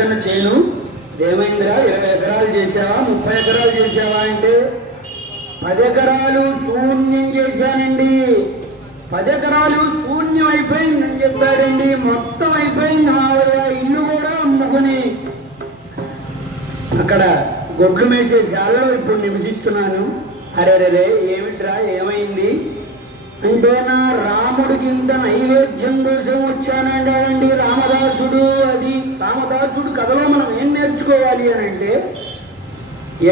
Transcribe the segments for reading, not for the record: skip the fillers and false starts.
మొక్కజొన్న చేను ఏమైందిరా, 20 ఎకరాలు చేసావా, 30 ఎకరాలు చేసావా అంటే 10 ఎకరాలు శూన్యం చేశానండి. 10 ఎకరాలు శూన్యం అయిపోయిందని చెప్పాడండి. మొత్తం అయిపోయింది. మా ఇల్లు కూడా అమ్ముకుని అక్కడ గొడ్లు మేసే శాలలో ఇప్పుడు నివసిస్తున్నాను. అరే ఏమిట్రా, ఏమైంది అంటే నా రాముడికి ఇంత నైవేద్యం కోసం వచ్చానండి రామదాసుడు. అది రామదాసుడు కథలో మనం ఏం నేర్చుకోవాలి అని అంటే,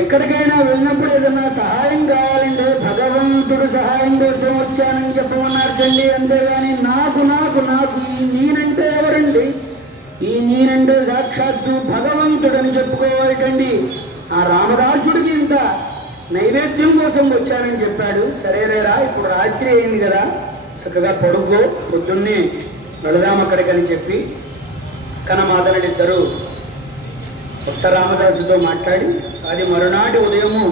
ఎక్కడికైనా వెళ్ళినప్పుడు ఏదన్నా సహాయం కావాలంటే భగవంతుడు సహాయం కోసం వచ్చానని చెప్పమన్నారండి. అంతేగాని నాకు నాకు నాకు ఈ నేనంటే ఎవరండి? ఈ నేనంటే సాక్షాత్తు భగవంతుడని చెప్పుకోవాలండి. ఆ రామదాసుడికి ఇంత నైవేద్యం కోసం వచ్చానని చెప్పాడు. సరేరేరా, ఇప్పుడు రాత్రి అయింది కదా, చక్కగా పడుకో, పొద్దున్నే వెళదాం అక్కడికని చెప్పి కనమాదనుడిద్దరు కొత్త రామదాసుతో మాట్లాడి, అది మరునాటి ఉదయము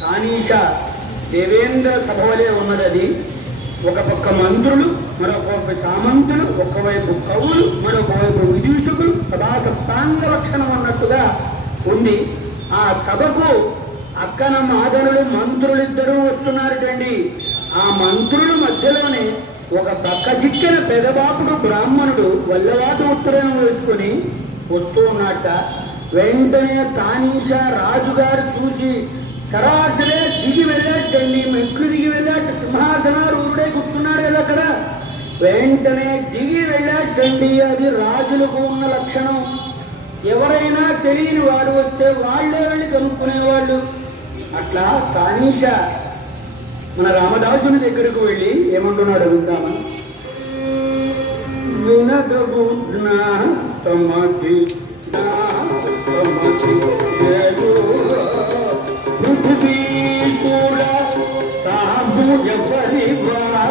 తానీష దేవేంద్ర సభవలే ఉన్నది. అది ఒక పక్క మంత్రులు, మరొక సామంతులు, ఒకవైపు కవులు, మరొక వైపు విదూషకులు, సదా సప్తాంగ లక్షణం అన్నట్టుగా ఉంది. ఆ సభకు అక్కన మాదనుడు మంత్రులిద్దరూ వస్తున్నారటండి. ఆ మంత్రుల మధ్యలోనే ఒక పక్క చిక్కిన పెదబాపుడు బ్రాహ్మణుడు వల్లవాత ఉత్తరం వేసుకుని వస్తూ ఉన్నట్ట. వెంటనే తానీష రాజుగారు చూసి సరాసరే దిగి వెళ్ళాటండి. మెట్లు దిగి వెళ్ళాట. సింహాసనాలు ఊడే కూర్చున్నారు కదా అక్కడ. వెంటనే దిగి వెళ్ళాటండి. అది రాజులకు ఉన్న లక్షణం. ఎవరైనా తెలియని వాడు వస్తే వాళ్ళేవాళ్ళని కనుక్కునేవాళ్ళు. అట్లా తానీష మన రామదాసుని దగ్గరకు వెళ్ళి ఏమంటున్నాడు విందామని. వినదబుద్నా తమకి పృథ్వీశూల తాభుజ పరివార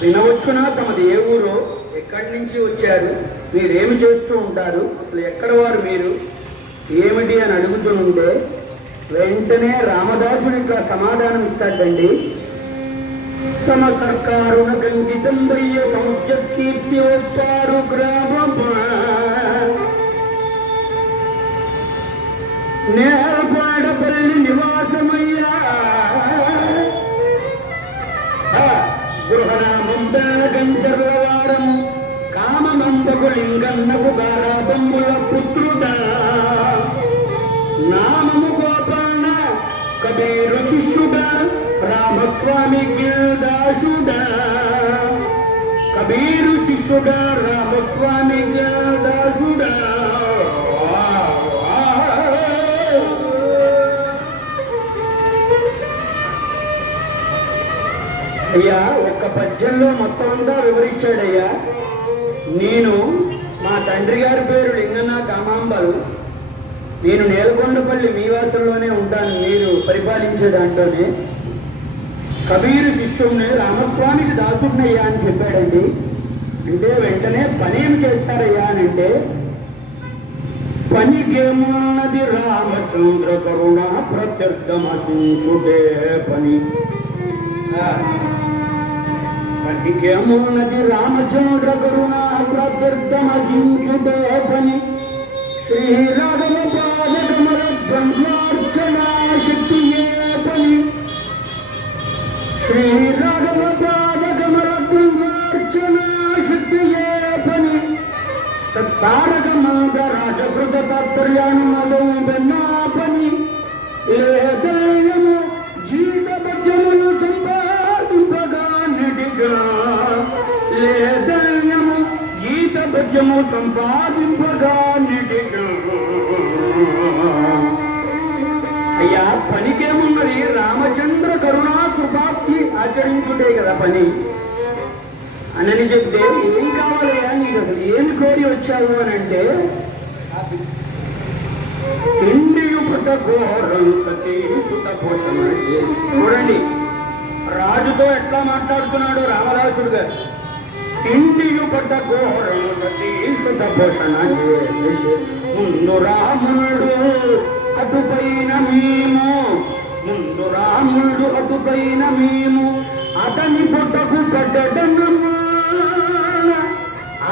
వినవచ్చునా తమది ఏ ఊరో, ఎక్కడి నుంచి వచ్చారు, మీరేమి చేస్తూ ఉంటారు, అసలు ఎక్కడ వారు మీరు, ఏమిటి అని అడుగుతుంటే వెంటనే రామదాసుడు ఇట్లా సమాధానం ఇస్తాడండి. తమ సర్కారున గంగితం వయ్య సముచ్చ కీర్తి ఒప్పారు గ్రామ నేలపాడపల్లి నివాసమయ్యా గృహనామం బేళగంచర్లవారం కామమంబకు లింగన్నకు గారాబంబుల పుత్రుడా నామము గోపాణ కబీరు శిష్యుడా రామస్వామి గిల్దాసుడా కబీరు శిష్యుడా రామస్వామి గిల్దాసుడా. అయ్యా ఒక్క పద్యంలో మొత్తం అంతా వివరించాడయ్యా. నేను మా తండ్రి గారి పేరు లింగన్న కామాంబలు. నేను నేలకొండపల్లి మీవాసంలోనే ఉంటాను, మీరు పరిపాలించే దాంట్లోనే. కబీరు శిష్యుడిని రామస్వామికి దాసుకున్నయ్యా అని చెప్పాడండి. అంటే వెంటనే పనేం చేస్తారయ్యా అని అంటే, పనికేమున్నది రామచంద్ర కరుణ ప్రత్యర్థమసించుటే పని. పనికేమున్నది రామచంద్ర కరుణ ప్రత్యర్థమసించుటే పని. శ్రీ రాఘవ పాదకమల ద్వంద్వార్చనా శక్తియే పని. శ్రీ రాఘవ పాదకమల ద్వంద్వార్చనా శక్తియే పని. తత్తారక మాత రాజకృత తాత్పర్యానుమలో బెన్నా పని. ఆచరించుటే కదా పని అని చెప్తే, ఏం కావాలయ్యా నీకు, అసలు ఏమి కోరి వచ్చావు అని అంటే, తిండియు పుట్ట ఘోరం సతీ సుత పోషణ. చూడండి రాజుతో ఎట్లా మాట్లాడుతున్నాడు రామదాసుడు గారు. తిండియు పడ్డ ఘోరం సతీ సుత పోషణ చేసి, ముందు రాముడు అటుపైన మేము, ముందు రాముడు అటుపైన మేము, అతని పొట్టకు పడ్డడనము,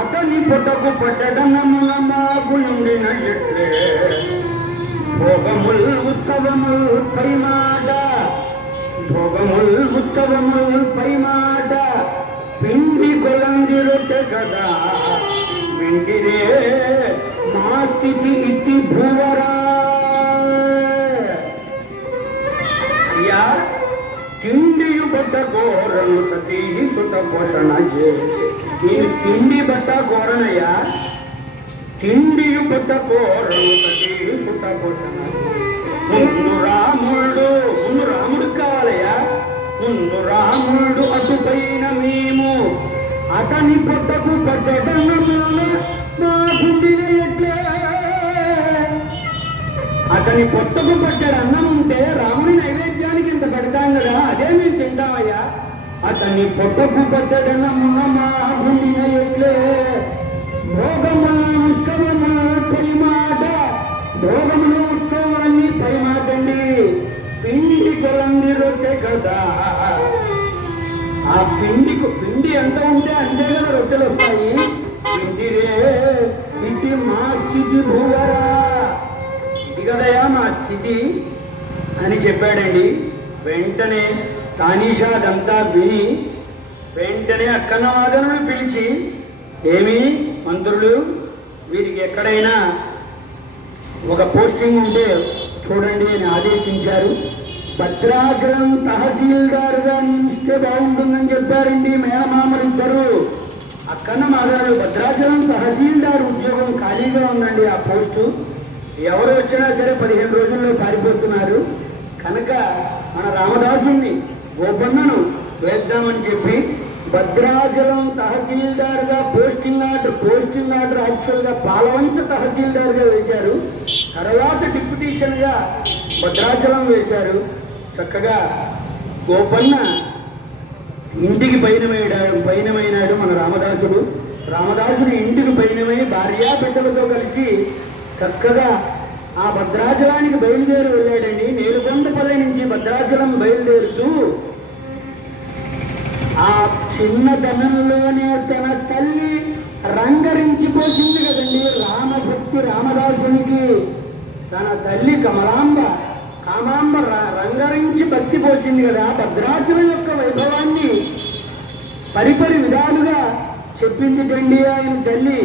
అతని పొట్టకు పడ్డడనమున మాకు నుండిన ఎట్లే, భోగముల్ ఉత్సవముల్ పైమాట, భోగముల్ ఉత్సవముల్ పైమాట, పిండి కొలంది రొట్టె కదా వెంటిదే మా స్థితి ఇట్టి భూవరా. అయ్యా తిండియు బట్ట ఘోరను సతీ సుత పోషణ చేసి, నేను తిండి బట్ట ఘోరనయ్యా, తిండియు బట్ట ఘోరను సతీ సుత పోషణ. ముందు రాముడు, ముందు రాముడు కావాలయ్యా, ముందు రాముడు అటుపైన మేము, అతని పొట్టకు పడ్డడనమున మా గుండిన ఎట్లే. అతని పొట్టకు పడ్డడు అన్నం ఉంటే రాముని నైవేద్యానికి ఇంత పెడతాం కదా, అదే మేము తింటామయ్యా. అతని పొట్టకు పడ్డడనమున మా గుండిన ఎట్లే, భోగములు ఉత్సవములు పైమాట, భోగములు ఉత్సవాలన్నీ పైమాటండి, పిండి కొలంది రొట్టె కదా. ఆ పిండి ఎంత ఉంటే అంతే కదా రొట్టెలు వస్తాయి. పిండిరే ఇది మా స్థితి భూవరా, ఇది కదయా మా స్థితి అని చెప్పాడండి. వెంటనే తానీషాదంతా విని వెంటనే అక్కన్నవాదనుడు పిలిచి, ఏమి మంత్రులు, వీరికి ఎక్కడైనా ఒక పోస్టింగ్ ఉంటే చూడండి అని ఆదేశించారు. భద్రాచలం తహసీల్దారుగా నియమిస్తే బాగుంటుందని చెప్పారండి మేనమామలిద్దరు. అక్కన్న మాదనుడు భద్రాచలం తహసీల్దార్ ఉద్యోగం ఖాళీగా ఉందండి, ఆ పోస్టు ఎవరు వచ్చినా సరే 15 రోజుల్లో పారిపోతున్నారు కనుక మన రామదాసుని గోపన్నను వేద్దామని చెప్పి భద్రాచలం తహసీల్దార్గా పోస్టింగ్ ఆర్డర్ యాక్చువల్గా పాలవంచ తహసీల్దార్గా వేశారు. తర్వాత డిప్యూటేషన్గా భద్రాచలం వేశారు. చక్కగా గోపన్న ఇంటికి పయనమైనాడు మన రామదాసుడు. రామదాసుడు ఇంటికి పయనమై భార్యా బిడ్డలతో కలిసి చక్కగా ఆ భద్రాచలానికి బయలుదేరి వెళ్ళాడండి. నేరుకొండపల్లి నుంచి భద్రాచలం బయలుదేరుతూ ఆ చిన్నతనంలోనే తన తల్లి రంగరించిపోసింది కదండి. రామభక్తి రామదాసునికి తన తల్లి కామాంబ రంగరించి భక్తి పోసింది కదా. భద్రాచలం యొక్క వైభవాన్ని పరిపరి విధాలుగా చెప్పిందిటండి ఆయన తల్లి.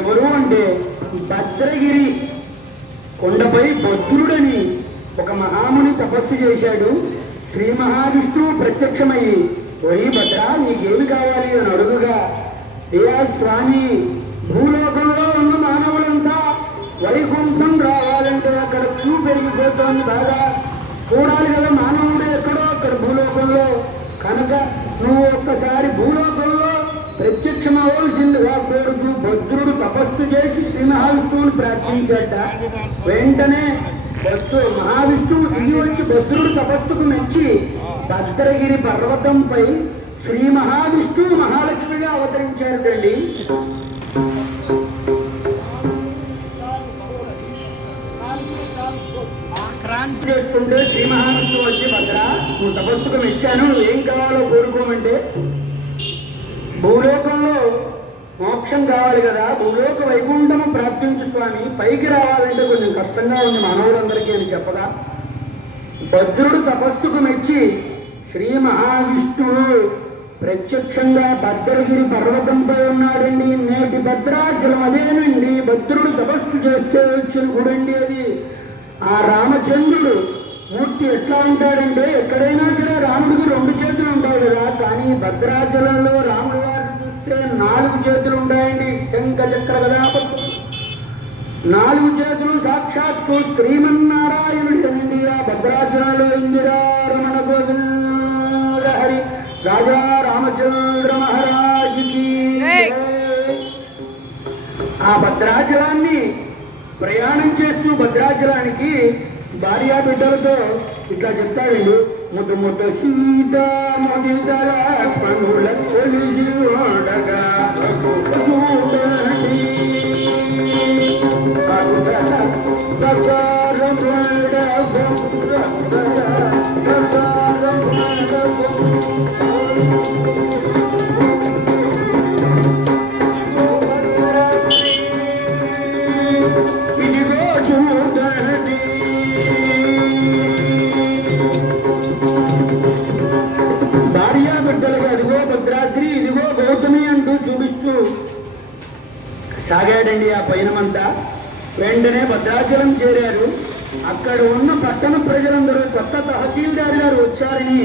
ఎవరు అంటే భద్రగిరి కొండపై భద్రుడని ఒక మహాముని తపస్సు చేశాడు. శ్రీ మహావిష్ణువు ప్రత్యక్షమయ్యి, ఓయి భద్ర నీకేమి కావాలి అని అడుగుగా, అయ్యా స్వామి, భూలోకంలో ఉన్న మానవులంతా వైకుంఠం రావాలంటే అక్కడ క్యూ పెరిగిపోతుంది, బాగా చూడాలి కదా మానవుడు ఎక్కడో అక్కడ భూలోకంలో. కనుక నువ్వు ఒక్కసారి భూలోకంలో ప్రత్యక్షమవలసిందిగా కోరుతూ భద్రుడు తపస్సు చేసి శ్రీ మహావిష్ణువుని ప్రార్థించాట. వెంటనే మహావిష్ణువు దిగి వచ్చి భద్రుడు తపస్సుకు మెచ్చి భద్రగిరి పర్వతంపై శ్రీ మహావిష్ణువు మహాలక్ష్మిగా అవతరించారుటండి. చేస్తుంటే శ్రీ మహావిష్ణువు వచ్చి, భద్ర నువ్వు తపస్సుకు మెచ్చాను, నువ్వేం కావాలో కోరుకోమంటే, భూలోకంలో మోక్షం కావాలి కదా, భూలోక వైకుంఠము ప్రాప్తించు స్వామి, పైకి రావాలంటే కొంచెం కష్టంగా ఉంది మానవులందరికీ అని చెప్పగా, భద్రుడు తపస్సుకు మెచ్చి శ్రీ మహావిష్ణువు ప్రత్యక్షంగా భద్రగిరి పర్వతంపై ఉన్నాడండి. నేటి భద్రాచలం అదేనండి, భద్రుడు తపస్సు చేస్తే వచ్చిన గుడండి అది. ఆ రామచంద్రుడు మూర్తి ఎట్లా ఉంటాడంటే, ఎక్కడైనా సరే రాముడికి 2 చేతులు ఉంటాయి కదా, కానీ భద్రాచలంలో రాముడి వారిని చూస్తే 4 చేతులు ఉంటాయండి. శంఖ చక్ర గదాపద్మం 4 చేతులు సాక్షాత్తు శ్రీమన్నారాయణుడు అనండి. ఆ భద్రాచలంలో ఇందిరా రమణ గోవింద హరి భద్రాచలాన్ని ప్రయాణం చేస్తూ భద్రాచలానికి భార్యా బిడ్డలతో ఇట్లా చెప్తాడండి. ముద్దు ముద్ద సీత ముదిత లక్ష్మణుల కొలిసి ఉండగా చూడండి సాగాడండి ఆ పయనమంతా. వెంటనే భద్రాచలం చేరారు. అక్కడ ఉన్న పట్టణ ప్రజలందరూ కొత్త తహసీల్దార్ గారు వచ్చారని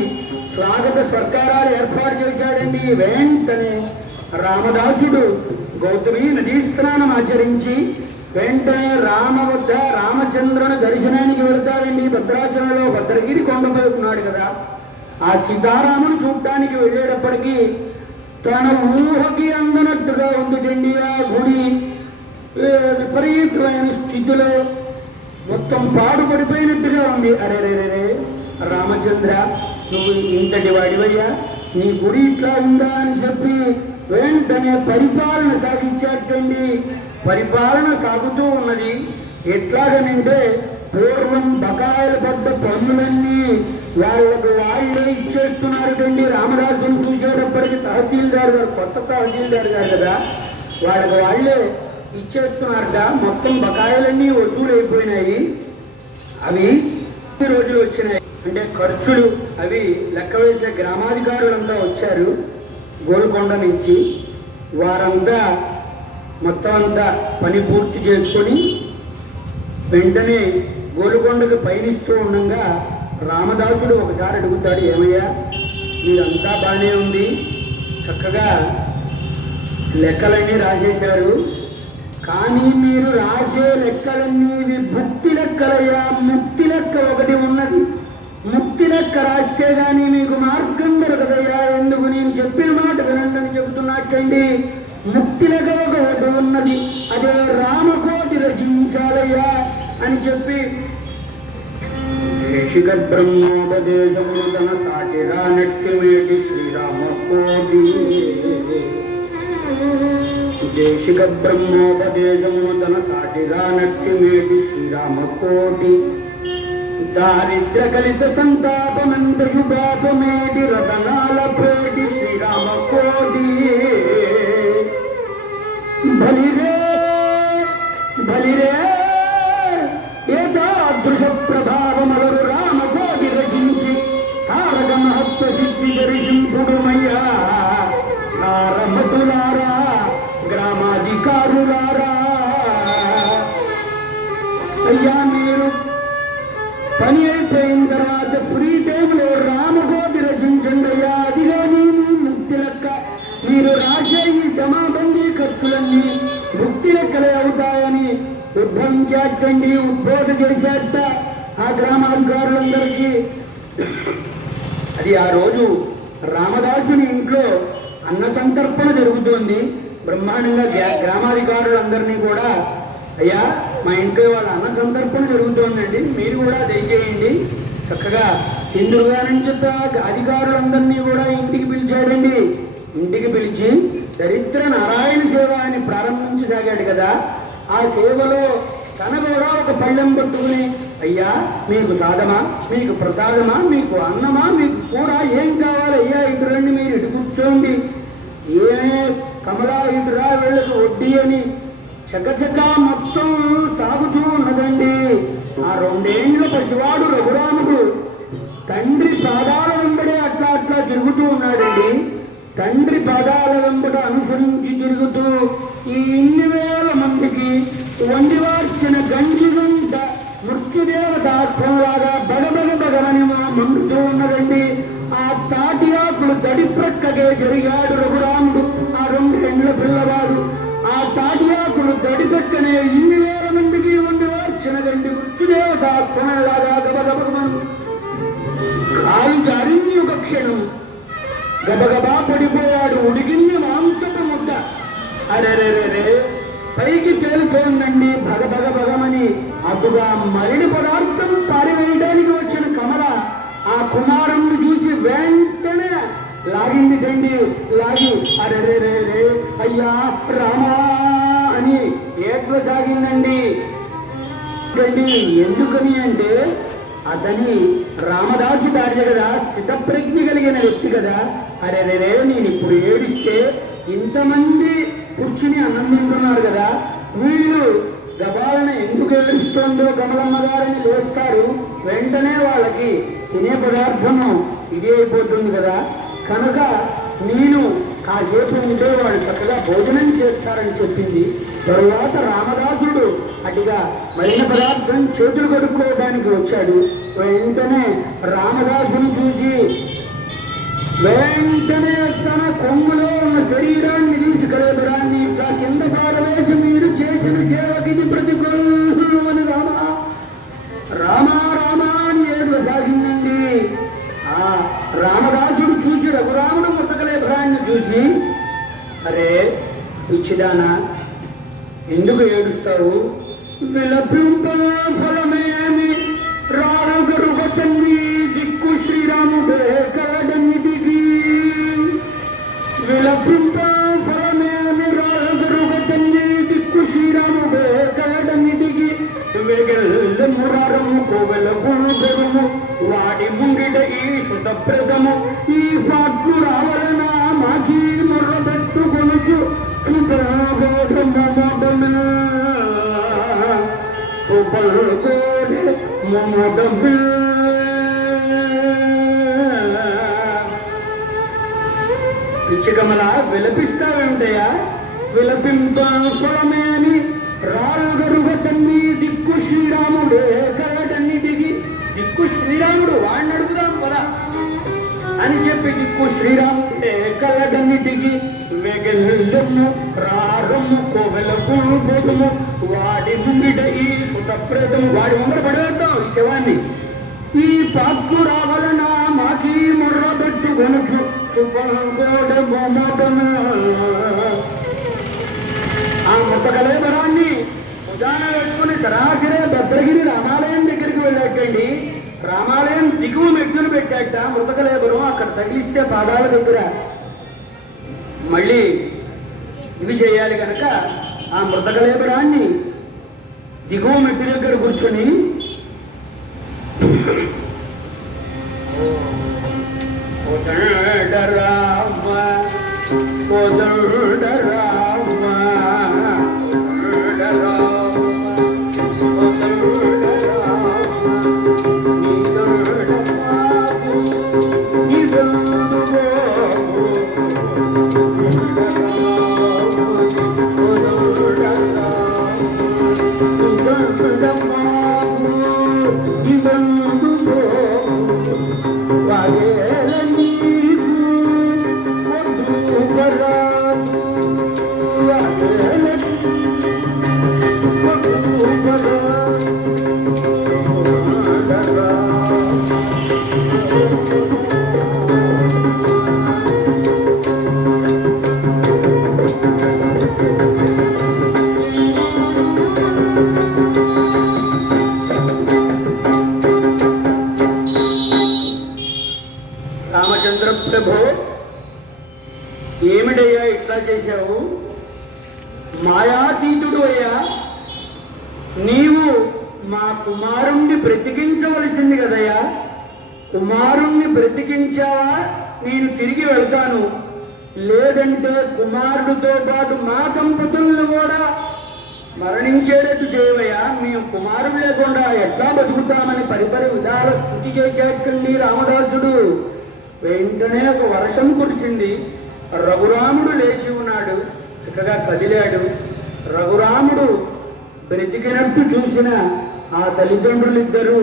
స్వాగత సత్కారాలు ఏర్పాటు చేశాడండి. వెంటనే రామదాసుడు గౌతమి నదీ స్నానం ఆచరించి వెంటనే రామచంద్రుని దర్శనానికి వెళతాడండి. భద్రాచలంలో భద్రగిరి కొండపై ఉన్నాడు కదా, ఆ సీతారామును చూడటానికి వెళ్ళేటప్పటికీ తన ఊహకి అందనట్టుగా ఉందిటండి. ఆ గుడి విపరీతమైన స్థితిలో మొత్తం పాడుపడిపోయినట్టుగా ఉంది. అరే రామచంద్ర, నువ్వు ఇంతటి వాడివయ్యా, నీ గుడి ఇట్లా ఉందా అని చెప్పి వెంటనే పరిపాలన సాగించేటండి. పరిపాలన సాగుతూ ఉన్నది. ఎట్లాగనంటే పూర్వం బకాయిలు పడ్డ పన్నులన్నీ వాళ్ళే ఇచ్చేస్తున్నారుటండి. రామదాసుని చూసేటప్పటికి తహసీల్దార్ గారు, కొత్త తహసీల్దార్ గారు కదా, వాళ్ళే ఇచ్చేస్తున్నారట. మొత్తం బకాయిలన్నీ వసూలు అయిపోయినాయి. అవి రోజులు వచ్చినాయి అంటే ఖర్చులు అవి లెక్క వేసే గ్రామాధికారులంతా వచ్చారు గోల్కొండ నుంచి. వారంతా మొత్తం అంతా పని పూర్తి చేసుకొని వెంటనే గోల్కొండకు పయనిస్తూ ఉండగా రామదాసుడు ఒకసారి అడుగుతాడు, ఏమయ్యా మీరంతా బాగానే ఉంది, చక్కగా లెక్కలన్నీ రాసేశారు, కానీ మీరు రాసే లెక్కలన్నీ భుక్తి లెక్కలయ్యా. ముక్తి లెక్క ఒకటి ఉన్నది. ముక్తి లెక్క రాస్తే గానీ మీకు మార్గం దొరకదయ్యా. ఎందుకు? నేను చెప్పిన మాట వినండి అని చెబుతున్నట్టండి. ముక్తి లెక్క ఒకటి ఉన్నది, అదే రామకోటి రచించాలయ్యా అని చెప్పి దేశిక బ్రహ్మోపదేశమును తన సాటిరా నట్టిమేటి శ్రీరామకోటి. దేశిక బ్రహ్మోపదేశమును తన సాటిరా నట్టిమేటి శ్రీరామకోటి. దారిద్ర్య కలిత సంతాపమందయు పాపమేటి రతనాల ప్రేటి శ్రీరామకోటి. బలిరే బలిరే ఏతాదృశ ప్రభావమలరు రామకోటి రచించి తారక మహత్వ సిద్ధి దర్శింపుడుమయ్యా. సారమతులారా, గ్రామాధికారులారా, అయ్యా మీరు పని అయిపోయిన తర్వాత ఫ్రీ టైంలో రామకోటి రచించండి అయ్యా. అదిగా నేను ముక్తి లెక్క. మీరు రాసే ఈ జమాబందీ ఖర్చులన్నీ ముక్తి లెక్కలే అవుతాయని ఉద్భవించేటండి, ఉద్బోధ చేసేట ఆ గ్రామాధికారులందరికీ. అది ఆ రోజు రామదాసుని ఇంట్లో అన్న సంతర్పణ జరుగుతోంది. బ్రహ్మాండంగా గ్రామాధికారులందరినీ కూడా, అయ్యా మా ఇంట్లో వాళ్ళ అన్న సంతర్పణ జరుగుతోందండి, మీరు కూడా దయచేయండి, చక్కగా తిందురుగానని చెప్పి అధికారులందరినీ కూడా ఇంటికి పిలిచాడండి. ఇంటికి పిలిచి దరిద్ర నారాయణ సేవ అని ప్రారంభించసాగాడు కదా. ఆ సేవలో తన కూడా ఒక పళ్ళెం పట్టుకుని, అయ్యా మీకు సాధమా, మీకు ప్రసాదమా, మీకు అన్నమా, మీకు కూర, ఏం కావాలి అయ్యా ఇటు రండి, మీరు ఇటు కూర్చోండి, ఏ కమలా ఇటురా వీళ్ళకి వడ్డీ అని చకచకా మొత్తం సాగుతూ ఉన్నదండి. ఆ 2 ఏళ్ల పసివాడు రఘురాముడు తండ్రి పాదాల వెంబడే అట్లా అట్లా తిరుగుతూ ఉన్నాడండి. తండ్రి పాదాల వెంబడ అనుసరించి తిరుగుతూ ఈ ఇన్ని వేల మందికి వండివార్చిన గంజిగంట మృత్యుదేవతార్థంలాగా బగబగబగమని మండుతూ ఉన్నదండి. ఆ తాటి ఆకులు దడి ప్రక్కగే జరిగాడు రఘురాముడు, ఆ 2 ఏళ్ల పిల్లవాడు. ఆ తాటి ఆకులు దడి ప్రక్కనే ఇన్ని వేల మందికి వండివార్చిన గండి మృత్యుదేవతార్థంలాగా గబగబగమను కాలు జారింది. ఒక క్షణం గబగబా పడిపోయాడు. ఉడికింది మాంసపు ముద్ద. అరెరెరే పైకి తేలి పారిపోతోందండి భగ భగ భగమని. అటుగా మరిడి పదార్థం పారివేయడానికి వచ్చిన కమల ఆ కుమారుణ్ణి చూసి వెంటనే లాగింది దండి. లాగి అరే రే రే రే అయ్యా రామా అని ఏడ్వసాగిందండి. ఎందుకని అంటే అతని రామదాసి భార్య కదా, స్థితప్రజ్ఞ కలిగిన వ్యక్తి కదా. అరే రే నేను ఇప్పుడు ఏడిస్తే ఇంతమంది కూర్చుని అన్నం తింటున్నారు కదా, వీళ్ళు గబాలన ఎందుకు ఏడుస్తోందో కమలమ్మ గారిని లేస్తారు. వెంటనే వాళ్ళకి తినే పదార్థము ఇది అయిపోతుంది కదా, కనుక నేను కాసేపు ఉంటే వాళ్ళు చక్కగా భోజనం చేస్తారని చెప్పింది. తరువాత రామదాసుడు అటుగా మలిన పదార్థం చేతులు కడుక్కోవడానికి వచ్చాడు. వెంటనే రామదాసును చూసి వెంటనే తన కొంగులో ఉన్న శరీరాన్ని తీసి కలేబరాన్ని ఇట్లా కింద పారవేసి మీరు చేసిన సేవకి ప్రతికూలమని రామా రామా రామా అని ఏడవసాగిందండి. ఆ రామదాసుడు చూసి రఘురాముడు ముట్టకలేబరాన్ని చూసి అరే పిచ్చిదానా ఎందుకు ఏడుస్తావు? విలపింప ఫలమేమి రాలుగరుగ తల్లి దిక్కు శ్రీరాముడే కాడన్నిటికి. విలపింప ఫలమేమి రాలుగరుగ తల్లి దిక్కు శ్రీరాముడే కాడన్నిటికి. వెగల్ల మురారము కోవెల గురుగరము వాడి ముంగిట ఈ శుతప్రదము. ఈ పాట్లు రావలన మాకి ముర్ర పెట్టుకొనుచు పిచ్చికమల విలపిస్తావేమిటయా? విలపింప ఫలమే అని రాలుగరుగ తన్ని దిక్కు శ్రీరాముడే కలటన్నిటికి. దిక్కు శ్రీరాముడు వాడిని అడుగుదాం పదా అని చెప్పి దిక్కు శ్రీరాముడే కలటన్నిటికి. వెగల్లెమ్ము రారమ్ము కోవెల గురుబోధము వాడి ముంగిట ఈ శుతప్రదము. వాడి ముంగడ పడేద్దాం ఈ శవాన్ని. ఈ పాక్కు రావలన మాకి మొర్ర పెట్టుకొనుచు ఆ ముట్టకలేబరాన్ని భుజాన పెట్టుకుని సరాసరి భద్రగిరి రామాలయం దగ్గరికి వెళ్ళాటండి. రామాలయం దిగువ మెట్టులు పెట్టాట మృతకలేబరం. అక్కడ తగిలిస్తే పాదాల దగ్గర మళ్ళీ ఇవి చేయాలి కనుక ఆ మృతకలేబరాన్ని దిగువ మెట్టు దగ్గర కూర్చొని రామ రామచంద్ర ప్రభు ఏమిటయ్యా ఇట్లా చేశావు? మాయాతీతుడు అయ్యా, నీవు మా కుమారుణ్ణి బ్రతికించవలసింది కదయ్యా. కుమారుణ్ణి బ్రతికించావా నేను తిరిగి వెళ్తాను, లేదంటే కుమారుడితో పాటు మా దంపతులను కూడా మరణించేటట్టు చేయవయ్యా. మేము కుమారుడు లేకుండా ఎట్లా బతుకుతామని పరిపరి విధాల స్తుతి చేసేటండి రామదాసుడు. వెంటనే ఒక వర్షం కురిసింది. రఘురాముడు లేచి ఉన్నాడు, చక్కగా కదిలాడు. రఘురాముడు బ్రతికినట్టు చూసిన ఆ తల్లిదండ్రులిద్దరూ